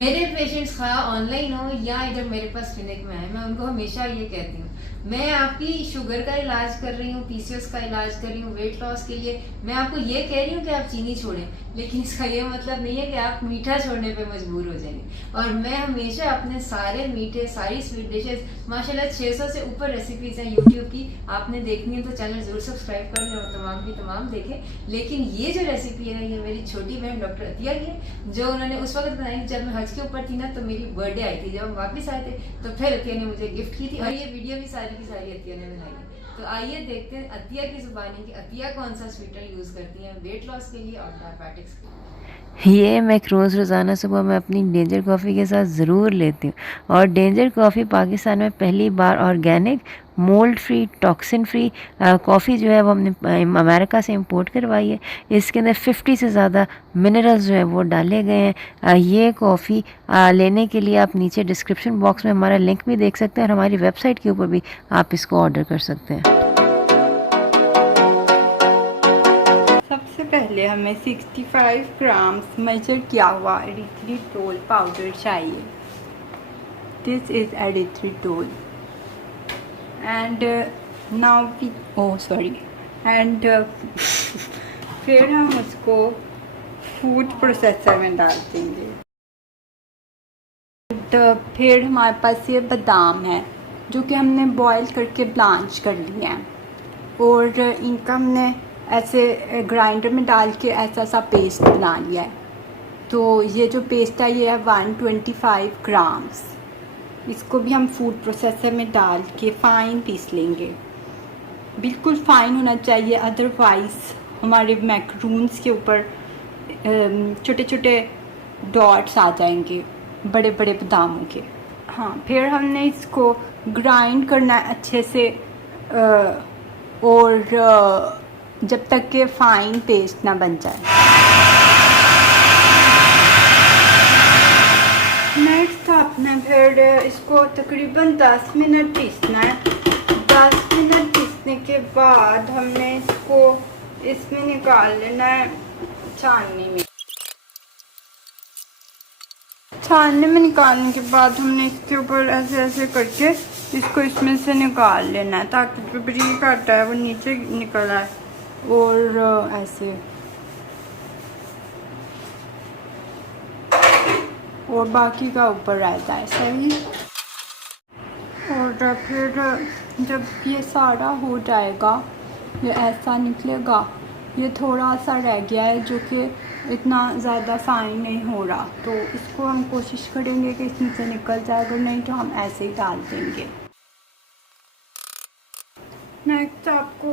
मेरे पेशेंट्स खा ऑनलाइन हो या जब मेरे पास क्लिनिक में आए, मैं उनको हमेशा ये कहती हूँ, मैं आपकी शुगर का इलाज कर रही हूँ, पीसीओएस का इलाज कर रही हूँ, वेट लॉस के लिए मैं आपको ये कह रही हूँ कि आप चीनी छोड़ें, लेकिन इसका ये मतलब नहीं है कि आप मीठा छोड़ने पे मजबूर हो जाएंगे। और मैं हमेशा अपने सारे मीठे, सारी स्वीट डिशेज, माशाल्लाह 600 से ऊपर रेसिपीज हैं यूट्यूब की, आपने देखनी है तो चैनल जरूर सब्सक्राइब कर लें और तमाम की तमाम देखें। लेकिन ये जो रेसिपी है ये मेरी छोटी बहन डॉक्टर अतिया की है, जो उन्होंने उस वक्त बनाई जब मैं हज के ऊपर थी ना, तो मेरी बर्थडे आई थी। जब हम वापस आए थे तो फिर अतिया ने मुझे गिफ्ट की थी और ये वीडियो भी सारी की सारी अतिया ने बनाई है। तो आइए देखते हैं अतिया की जुबानी की अतिया कौन सा स्वीटनर यूज करती है वेट लॉस के लिए और डायबिटिक्स के लिए। ये मैं रोज़ रोज़ाना सुबह मैं अपनी डेंजर कॉफ़ी के साथ ज़रूर लेती हूँ। और डेंजर कॉफ़ी पाकिस्तान में पहली बार organic, mould free, toxin free coffee जो है वो हमने अमेरिका से इंपोर्ट करवाई है। इसके अंदर 50 से ज़्यादा मिनरल्स जो है वो डाले गए हैं। ये कॉफ़ी लेने के लिए आप नीचे डिस्क्रिप्शन बॉक्स में हमारा लिंक भी देख सकते हैं और हमारी वेबसाइट के ऊपर भी आप इसको ऑर्डर कर सकते हैं। पहले हमें 65 ग्राम्स मेजर किया हुआ एरिथ्रिटोल पाउडर चाहिए। This is erythritol and now we and फिर हम उसको फूड प्रोसेसर में डाल देंगे। तो फिर हमारे पास ये बादाम है जो कि हमने बॉईल करके ब्लांच कर लिए हैं और इनका हमने ऐसे ग्राइंडर में डाल के ऐसा सा पेस्ट बना लिया है। तो ये जो पेस्ट है ये है 125 ग्राम्स। इसको भी हम फूड प्रोसेसर में डाल के फ़ाइन पीस लेंगे। बिल्कुल फ़ाइन होना चाहिए, अदरवाइज़ हमारे मैक्रून्स के ऊपर छोटे छोटे डॉट्स आ जाएंगे बड़े बड़े बादामों के। हाँ, फिर हमने इसको ग्राइंड करना है अच्छे से और जब तक के फ़ाइन पेस्ट ना बन जाए। नेक्स्ट आपने फिर इसको तकरीबन 10 मिनट पीसना है। 10 मिनट पीसने के बाद हमने इसको इसमें निकाल लेना है छाननी में। छानने में निकालने के बाद हमने इसके ऊपर ऐसे ऐसे करके इसको इसमें से निकाल लेना है ताकि जो बारीक आटा है वो नीचे निकल आए और ऐसे और बाकी का ऊपर रहता है सही। और फिर जब ये सारा हो जाएगा ये ऐसा निकलेगा। ये थोड़ा सा रह गया है जो कि इतना ज़्यादा फ़ाइन नहीं हो रहा, तो इसको हम कोशिश करेंगे कि इसमें से निकल जाए, अगर नहीं तो हम ऐसे ही डाल देंगे। नेक्स्ट आपको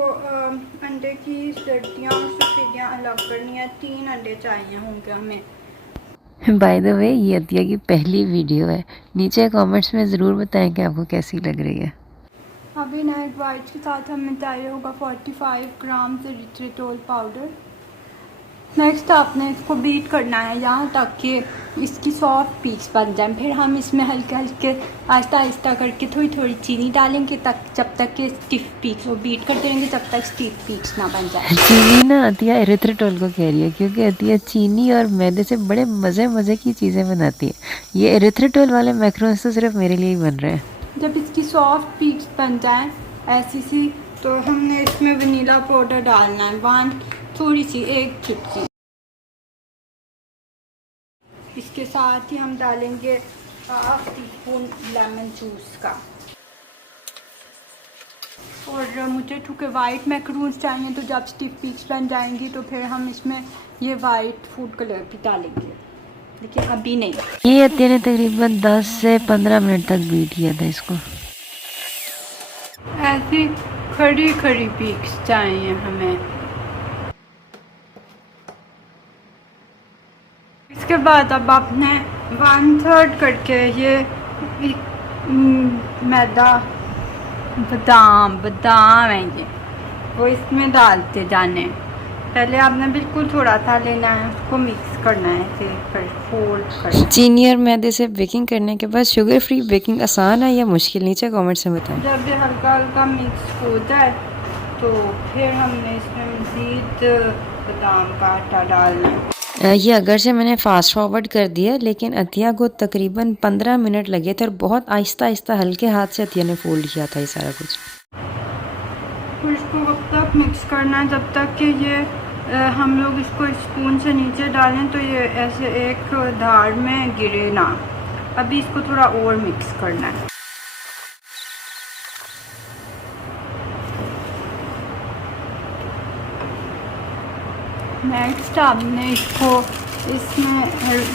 अंडे की सड्डियाँ और सफेदियाँ अलग करनी है। 3 अंडे चाहिए होंगे हमें। बाय द वे ये अतिया की पहली वीडियो है। नीचे कमेंट्स में ज़रूर बताएं कि आपको कैसी लग रही है। अभी नाइट वाइट के साथ हमें चाहिए होगा 45 ग्राम एरिथ्रिटोल पाउडर। नेक्स्ट आपने इसको बीट करना है यहाँ तक कि इसकी सॉफ्ट पीक्स बन जाए। फिर हम इसमें हल्के हल्के आहिस्ता आहिस्ता करके थोड़ी थोड़ी चीनी डालेंगे तक जब तक कि स्टिफ पीक्स, वो बीट करते रहेंगे जब तक स्टिफ पीक्स ना बन जाए। चीनी ना अतिया एरिथ्रिटोल को कह रही है क्योंकि अतिया चीनी और मैदे से बड़े मज़े की चीज़ें बनाती है। ये एरिथ्रिटोल वाले मैक्रोन्स तो सिर्फ मेरे लिए ही बन रहे हैं। जब इसकी सॉफ्ट पीक्स बन जाएँ ऐसी सी, तो हमने इसमें वनीला पाउडर डालना है थोड़ी सी, 1 चुटकी। इसके साथ ही हम डालेंगे 1/2 टीस्पून लेमन जूस का। और मुझे चूँकि वाइट मैक्रून्स चाहिए तो जब स्टिफ पीक्स बन जाएंगी तो फिर हम इसमें ये वाइट फूड कलर भी डालेंगे, लेकिन अभी नहीं। ये अतिया ने तकरीबन 10 से 15 मिनट तक बीट किया था इसको। ऐसी खड़ी खड़ी पीक्स चाहिए हमें। इसके बाद अब आपने 1/3 करके ये मैदा बादाम है ये वो इसमें डालते जाने। पहले आपने बिल्कुल थोड़ा सा लेना है, उसको मिक्स करना है, फिर फोल्ड करना है। चीनी और मैदे से बेकिंग करने के बाद शुगर फ्री बेकिंग आसान है या मुश्किल, नीचे कमेंट्स में बताएं। जब ये हल्का हल्का मिक्स हो जाए तो फिर हमने इसमें मज़ीद बादाम का आटा डालना है। ये अगर से मैंने फ़ास्ट फॉरवर्ड कर दिया, लेकिन अतिया को तकरीबन 15 मिनट लगे थे और बहुत आहिस्ता आहिस्ता हल्के हाथ से अतिया ने फ़ोल्ड किया था ये सारा कुछ। तो इसको कब तक मिक्स करना है, जब तक कि ये हम लोग इसको स्पून से नीचे डालें तो ये ऐसे एक धार में गिरे ना। अभी इसको थोड़ा और मिक्स करना है। नेक्स्ट आपने इसको, इसमें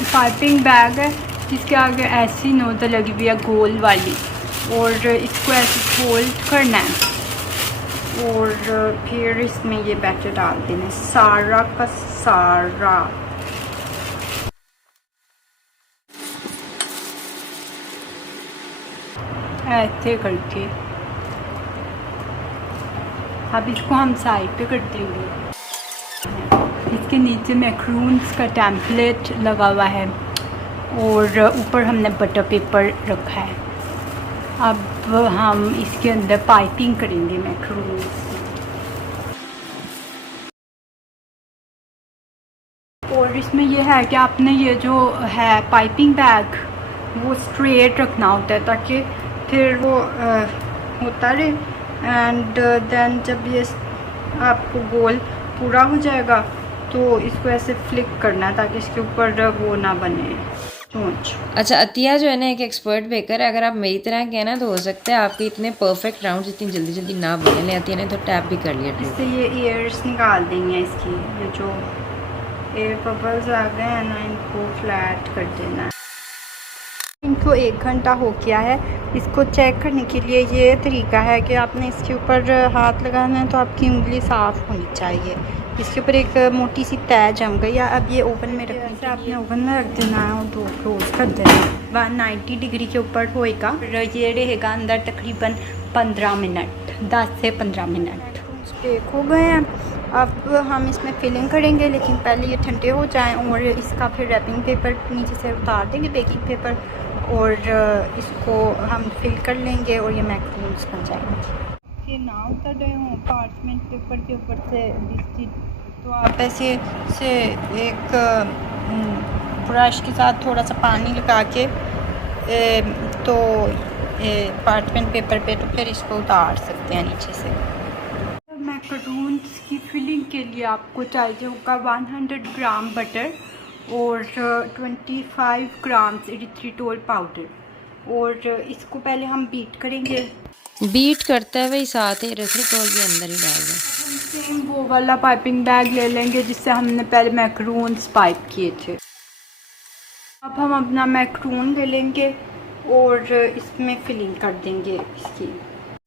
पाइपिंग बैग है जिसके आगे ऐसी नोजल लगी हुई है गोल वाली, और इसको ऐसे फोल्ड करना है और फिर इसमें ये बैटर डाल देना सारा का सारा। ऐसे करके अब इसको हम साइड पे कर देंगे। इसके नीचे मैक्रोन्स का टेम्पलेट लगा हुआ है और ऊपर हमने बटर पेपर रखा है। अब हम इसके अंदर पाइपिंग करेंगे मैक्रोन्स। और इसमें यह है कि आपने ये जो है पाइपिंग बैग वो स्ट्रेट रखना होता है ताकि फिर वो होता रहे। एंड देन जब ये आपको गोल पूरा हो जाएगा तो इसको ऐसे फ्लिक करना है ताकि इसके ऊपर वो ना बने चोंच। अच्छा, अतिया जो है ना एक एक्सपर्ट बेकर है। अगर आप मेरी तरह कहना तो हो सकता है आपके इतने परफेक्ट राउंड इतनी जल्दी जल्दी ना बने। ले अतिया ने तो टैप भी कर लिया। इससे ये एयर्स निकाल देंगे इसकी, ये जो एयर बबल्स आ गए हैं ना इनको फ्लैट कर देना है। इनको 1 घंटा हो गया है। इसको चेक करने के लिए ये तरीका है कि आपने इसके ऊपर हाथ लगाना है तो आपकी उंगली साफ़ होनी चाहिए। इसके ऊपर एक मोटी सी तय जम गई है। अब ये ओवन में रखने से आपने ओवन में रख देना है और 2 क्लोज कर देना। 190 डिग्री के ऊपर होएगा। ये रहेगा अंदर तकरीबन 15 मिनट, 10 से 15 मिनट। बेक हो गए हैं। अब हम इसमें फिलिंग करेंगे, लेकिन पहले ये ठंडे हो जाएं और इसका फिर रैपिंग पेपर नीचे से उतार देंगे, बेकिंग पेपर, और इसको हम फिल कर लेंगे और ये मैक्रोन्स बन जाएंगे। ये ना उतर रहे हों पार्चमेंट पेपर के ऊपर से तो आप ऐसे से एक ब्रश के साथ थोड़ा सा पानी लगा के तो पार्चमेंट पेपर पे तो फिर इसको उतार सकते हैं नीचे से। मैक्रोन्स की फिलिंग के लिए आपको चाहिए होगा 100 ग्राम बटर और 25 ग्राम्स इरिथ्रिटोल पाउडर। और इसको पहले हम बीट करेंगे। बीट करते हुए साथ ही इरिथ्रिटोल भी अंदर ही डाल दें। सेम वो वाला पाइपिंग बैग ले लेंगे जिससे हमने पहले मैक्रोन्स पाइप किए थे। अब हम अपना मैक्रोन ले लेंगे और इसमें फिलिंग कर देंगे इसकी।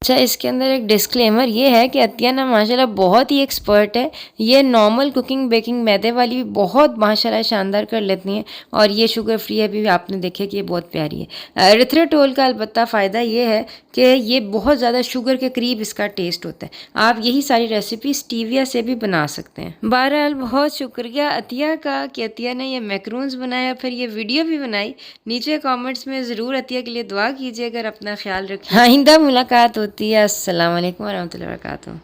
अच्छा, इसके अंदर एक डिस्क्लेमर ये है कि अतिया ना माशाल्लाह बहुत ही एक्सपर्ट है। ये नॉर्मल कुकिंग बेकिंग मैदे वाली भी बहुत माशाल्लाह शानदार कर लेती हैं और ये शुगर फ्री है भी। आपने देखे कि ये बहुत प्यारी है। इरिथ्रिटोल का अलबत्ता फ़ायदा ये है कि ये बहुत ज़्यादा शुगर के करीब इसका टेस्ट होता है। आप यही सारी रेसिपी स्टीविया से भी बना सकते हैं। बहरहाल बहुत शुक्रिया अतिया का कि अतिया ने ये मैक्रोन्स बनाया, फिर ये वीडियो भी बनाई। नीचे कॉमेंट्स में ज़रूर अतिया के लिए दुआ कीजिए। अगर अपना ख्याल रखिए। आइंदा मुलाकात होती है। अस्सलाम वालेकुम वरहमतुल्लाहि वबरकातुहू।